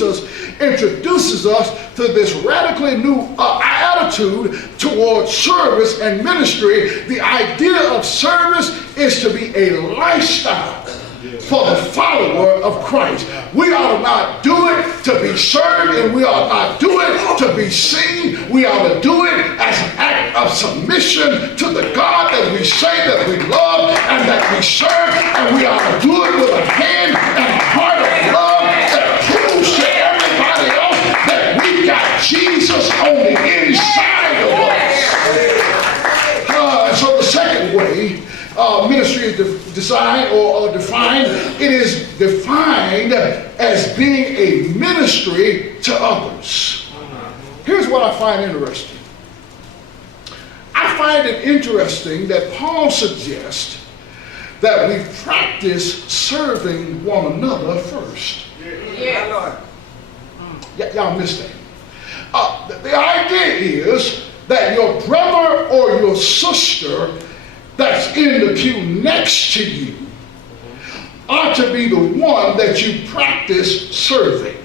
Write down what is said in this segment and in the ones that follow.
Jesus introduces us to this radically new attitude towards service and ministry. The idea of service is to be a lifestyle for the follower of Christ. We ought to not do it to be served, and we ought not do it to be seen. We ought to do it as an act of submission to the God that we say that we love and that we serve, and we ought to do it with a hand and a heart of love that proves to everybody else that we got Jesus on the inside of us. So the second way ministry is designed or defined, it is defined as being a ministry to others. Here's what I find interesting. I find it interesting that Paul suggests that we practice serving one another first. Y'all missed that. The idea is that your brother or your sister that's in the pew next to you ought to be the one that you practice serving.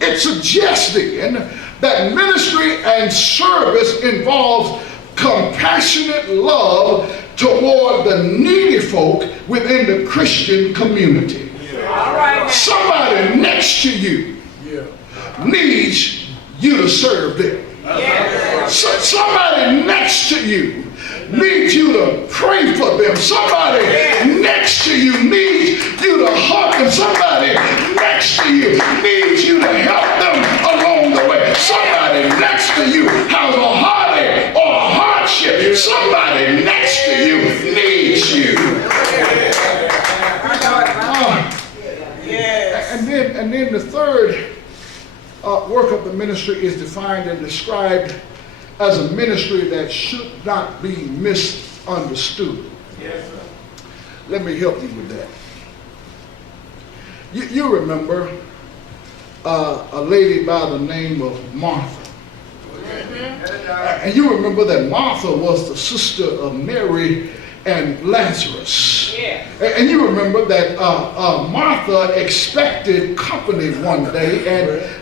It suggests then that ministry and service involves compassionate love toward the needy folk within the Christian community. Somebody next to you needs you to serve them. Somebody next to you needs you to pray for them. Somebody next to you needs you to hug them. Somebody next to you needs you to help them along the way. Somebody next to you has a heartache or a hardship. Somebody next to you needs you. And then the third work of the ministry is defined and described as a ministry that should not be misunderstood. Let me help you with that. You remember a lady by the name of Martha. And you remember that Martha was the sister of Mary and Lazarus. And you remember that Martha expected company one day,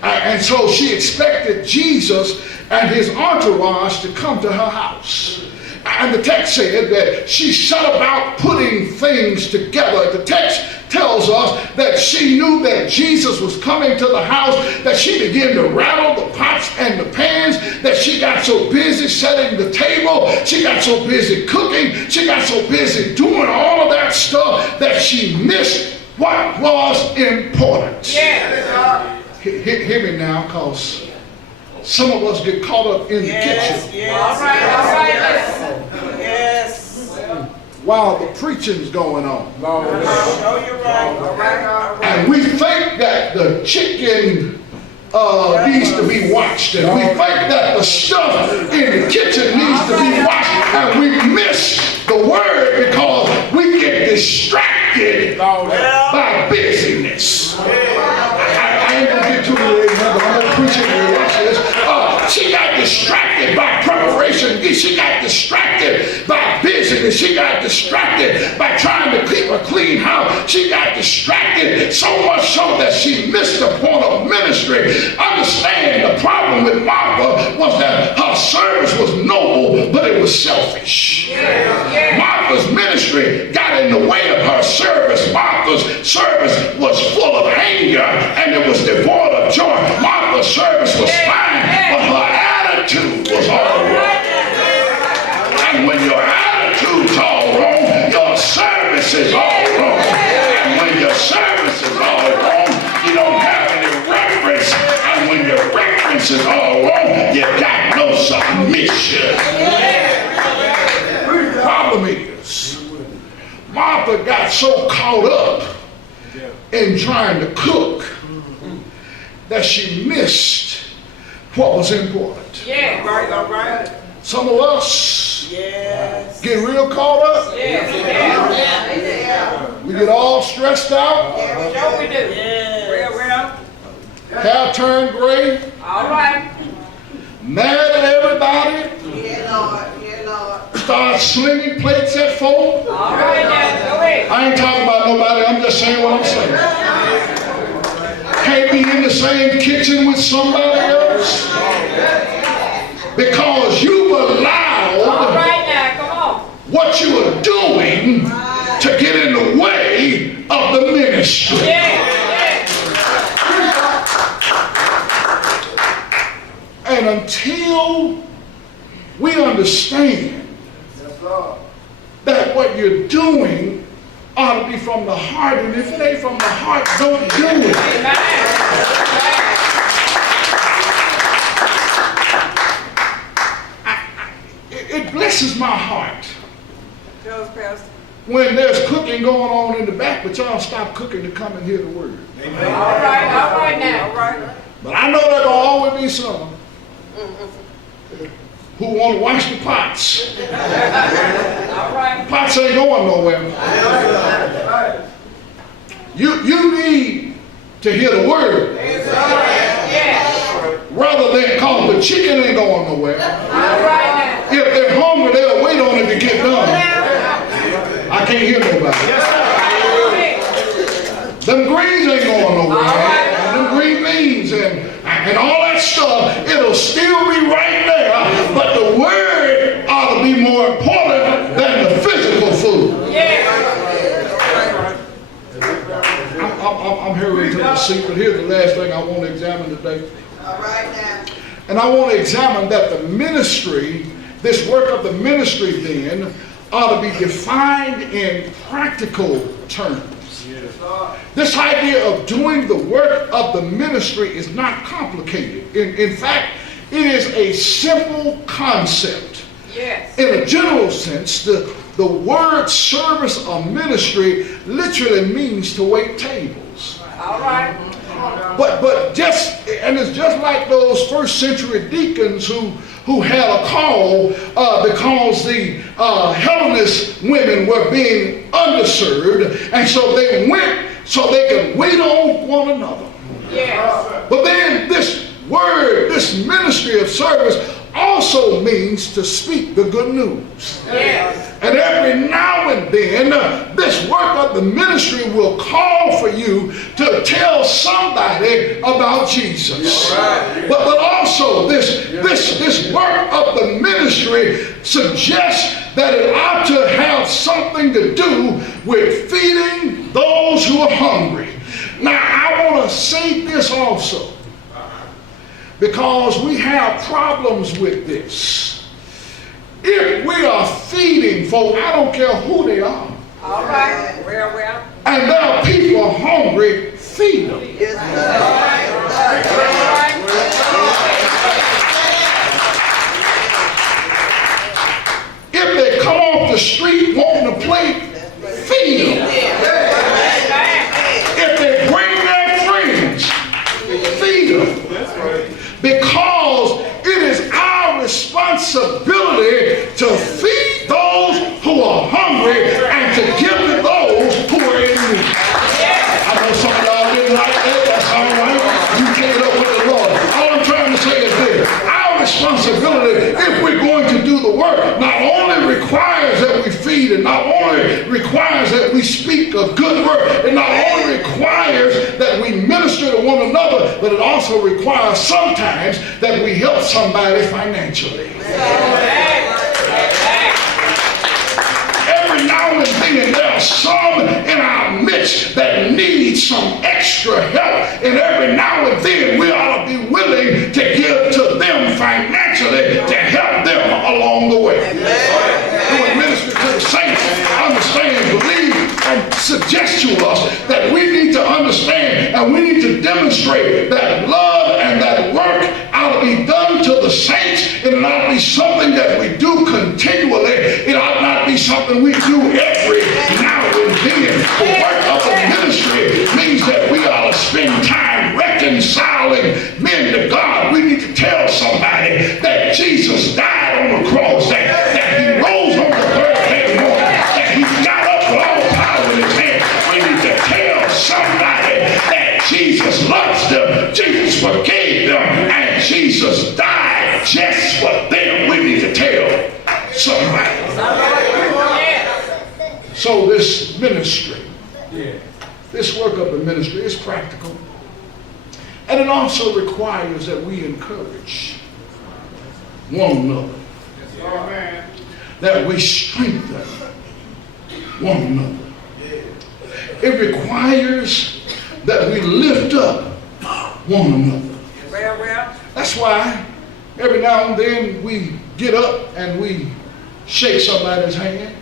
and so she expected Jesus and his entourage to come to her house. And the text said that she set about putting things together. The text tells us that she knew that Jesus was coming to the house, that she began to rattle the pots and the pans, that she got so busy setting the table, she got so busy cooking, she got so busy doing all of that stuff that she missed what was important. Hear me now, because some of us get caught up in the kitchen. All right. While the preaching's going on. Oh, you're right. And we think that the chicken needs to be watched, and we think that the stuff in the kitchen needs to be watched, and we miss the word because we get distracted by busyness. I ain't gonna get too late, but I'm gonna preach it here. Watch this. She got distracted by preparation. She got distracted by busyness. She got distracted by trying to keep a clean house. She got distracted so much so that she missed the point of ministry. Understand, the problem with Martha was that her service was noble, but it was selfish. Martha's ministry got in the way of her service. Martha's service was full of anger, and it was devoid of joy. Martha's service was fine, but her attitude was all wrong. And when your attitude's all wrong, your service is all wrong. And when your service is all wrong, you don't have any reverence. And when your reverence is all wrong, you got no submission. The problem is, Martha got so caught up in trying to cook that she missed what was important. All right. Some of us get real caught up. We get all stressed out. Sure we do. Well. Hair turned gray. All right. Mad at everybody. Lord. Start slinging plates at folk. All right, now, go ahead. I ain't talking about nobody. I'm just saying what I'm saying. can't be in the same kitchen with somebody else because you've All allowed right now, come on. what you are doing to get in the way of the ministry. Yeah. And until we understand that what you're doing ought to be from the heart, and if it ain't from the heart, don't do it. It blesses my heart when there's cooking going on in the back, but y'all stop cooking to come and hear the word. All right now. All right. But I know there's gonna always be some who want to wash the pots. All right. Pots ain't going nowhere. You need to hear the word Yeah. rather than cause the chicken ain't going nowhere. All right now. If they're hungry, they'll wait on it to get done. I can't hear nobody. Them greens ain't going nowhere. Them green beans and all that stuff, it'll still be right there. But the word ought to be more important than the physical food. Yeah. I'm hurrying to the seat, but here's the last thing I want to examine today. All right now. And I want to examine that the ministry, this work of the ministry then, ought to be defined in practical terms. This idea of doing the work of the ministry is not complicated. In fact, it is a simple concept. Yes. In a general sense, the word service or ministry literally means to wait tables. All right. But it's just like those first century deacons who had a call because the Hellenist women were being underserved, and so they went so they could wait on one another. Yes. But then this word, this ministry of service also means to speak the good news. Yes. And every now and then, this work of the ministry will call for you to tell somebody about Jesus. But also, this work of the ministry suggests that it ought to have something to do with feeding those who are hungry. Now, I want to say this also, because we have problems with this. If we are feeding folk, I don't care who they are, All right. Well. and there are people hungry, feed them. Yes, sir. If they come off the street wanting a plate, feed them. If they bring their friends, feed them. Because it is our responsibility to feed those who are hungry and to give to those who are in need. I know some of y'all didn't like that. That's all right. You get it up with the Lord. All I'm trying to say is this. Our responsibility, if we're going to do the work, not only requires that we feed, and not only requires that we speak a good word, it not only requires that we minister to one another, but it also requires sometimes that we help somebody financially. Every now and then there are some in our midst that need some extra help, and every now and then we ought to be willing to give to them financially to help them along the way. Doing ministry to the saints, understand, believe, and suggest to us that we need to understand and we need to demonstrate that love and that work ought to be done to the saints. It ought not be something that we do continually. It ought not be something we do every now and then. The work of the ministry means that we ought to spend time reconciling men to God. We need to tell somebody that Jesus died on the cross, that he rose on the third day morning, that he got up with all power in his hand. We need to tell somebody that Jesus loves them, Jesus forgave them, and Jesus died just for them. We need to tell somebody. So this ministry, this work of the ministry is practical. And it also requires that we encourage one another, that we strengthen one another. It requires that we lift up one another. Well. That's why every now and then we get up and we shake somebody's hand.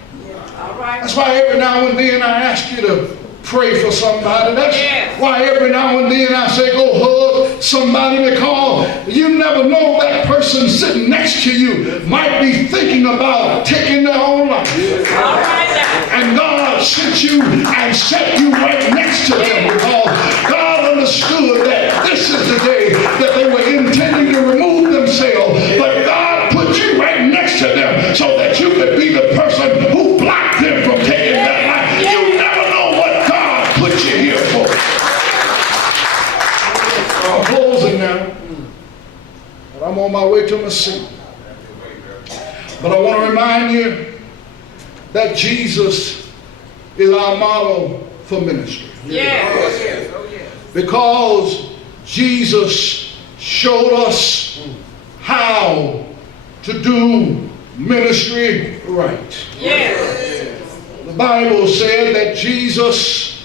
All right. That's why every now and then I ask you to pray for somebody. That's Yes. why every now and then I say go hug somebody, because you never know that person sitting next to you might be thinking about taking their own life. All right now. And God sent you and set you right next to them, because God understood that this is the day that they were intending to remove themselves. But God put you right next to them so that you could be the person who blocked them from taking that life. You never know what God put you here for. I'm closing now. And I'm on my way to my seat. But I want to remind you that Jesus is our model for ministry. Yes. Because Jesus showed us how to do ministry right. Yes. The Bible said that Jesus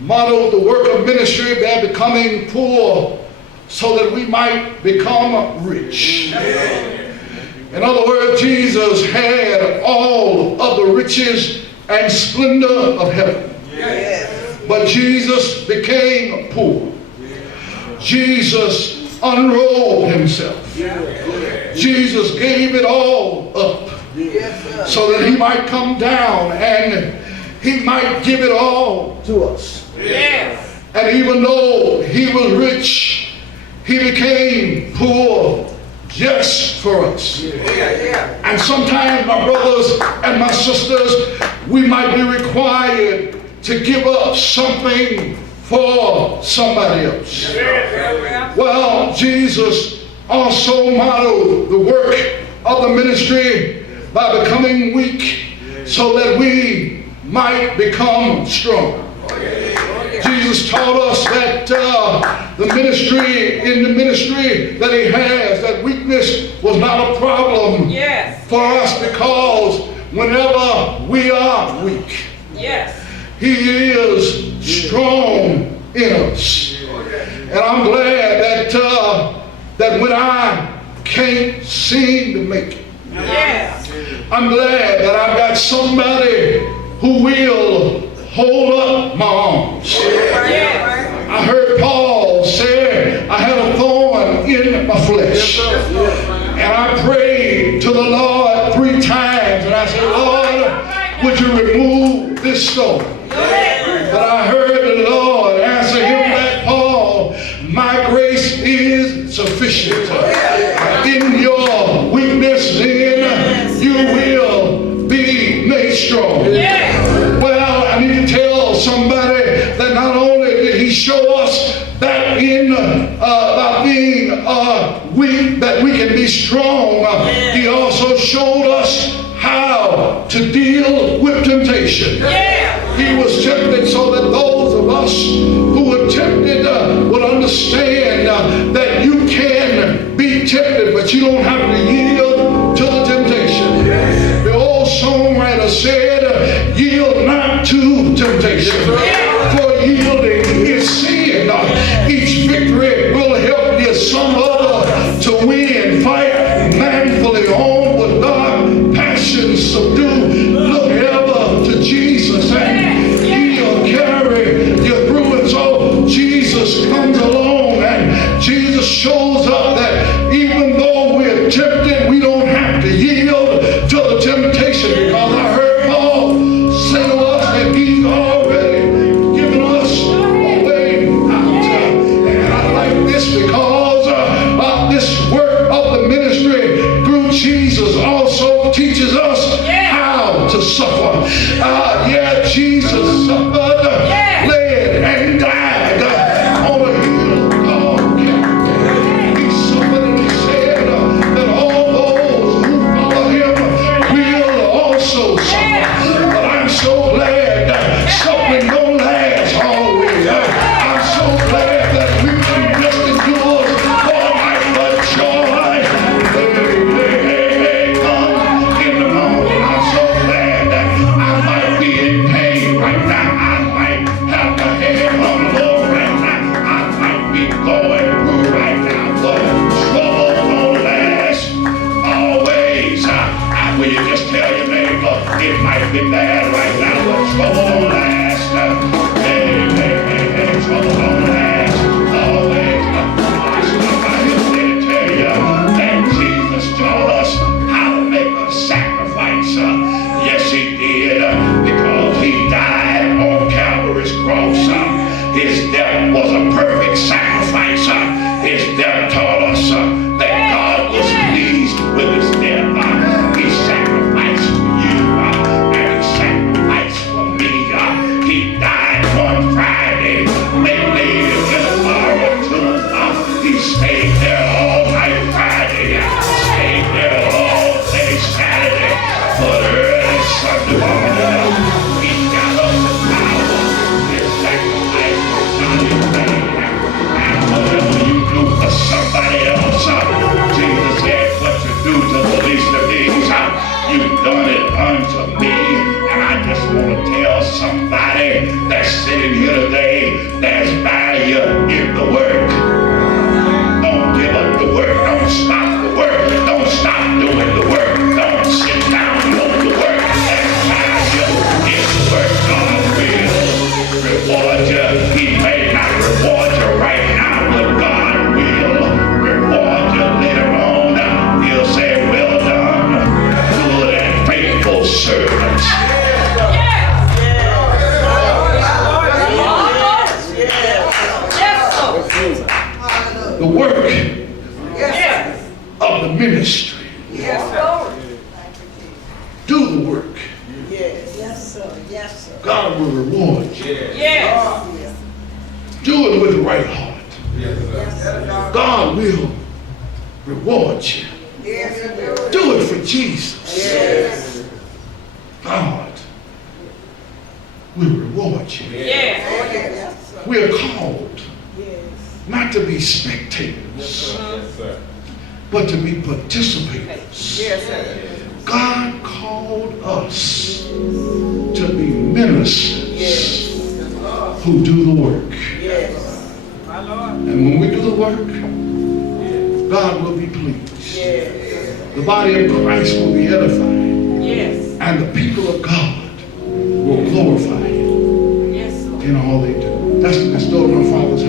modeled the work of ministry by becoming poor so that we might become rich. In other words, Jesus had all of the riches and splendor of heaven. But Jesus became poor. Jesus unrobed himself. Jesus gave it all up so that he might come down and he might give it all to us. Yes. And even though he was rich, he became poor just for us. And sometimes, my brothers and my sisters, we might be required to give up something for somebody else. Well, Jesus also modeled the work of the ministry by becoming weak so that we might become strong. Jesus taught us that in the ministry that he has, that weakness was not a problem for us, because whenever we are weak, he is strong in us. And I'm glad that when I can't seem to make it, I'm glad that I've got somebody who will hold up my arms. I heard Paul say, I had a thorn in my flesh. And I prayed to the Lord 3 times. And I said, Lord, would you remove this thorn? But I heard the Lord answer him that, Paul, my grace is sufficient. In your weakness, then you will be made strong. Well, I need to tell somebody that not only did he show us that by being weak that we can be strong, he also showed us how to deal with temptation. He was tempted so that those of us who were tempted would understand that you can be tempted, but you don't have to yield to the temptation. The old songwriter said, yield not to temptation, for yielding is sin. Each victory will help you some other to win. Fight manfully on with dark passions subdue. Look ever to Jesus and he'll carry you through. And so might be bad right now, but trouble don't last. Hey, trouble don't last. Always. I stop by here to tell you that Jesus taught us how to make a sacrifice. Yes, he did, because he died on Calvary's cross. His death was a perfect sacrifice. His death taught us that God was pleased with his death. He sacrificed for you, and he sacrificed for me. He died one Friday. They laid him in a borrowed tomb. He stayed there all night Friday. Stayed there all day Saturday. But early Sunday morning, he got up to power. His sacrifice was not in vain. And whatever you do for somebody else, Jesus said, what you do to the least of these, you've done it unto me. And I just want to tell somebody that's sitting here today, there's value in the work. Don't give up the work. Don't stop the work. Don't stop doing the work. Don't sit down on the work. There's value in the work. God will reward you. He may not reward you right now, but God will reward you later on. He'll say, well done, good and faithful servants. The work of the ministry. Do the work. Yes, sir. Yes, sir. God will reward you. Yes. Do it with the right heart. Yes, sir. God will reward you. Yes, Do it for Jesus. Yes. God will reward you. Yes. Yes, sir. We are called Yes. not to be spectators, but to be participators. Yes, sir. God called us to be ministers who do the work. Yes. My Lord. And when we do the work, God will be pleased. Yes. The body of Christ will be edified. Yes. And the people of God will glorify Him Yes. in all they do. That's the custodian of Father's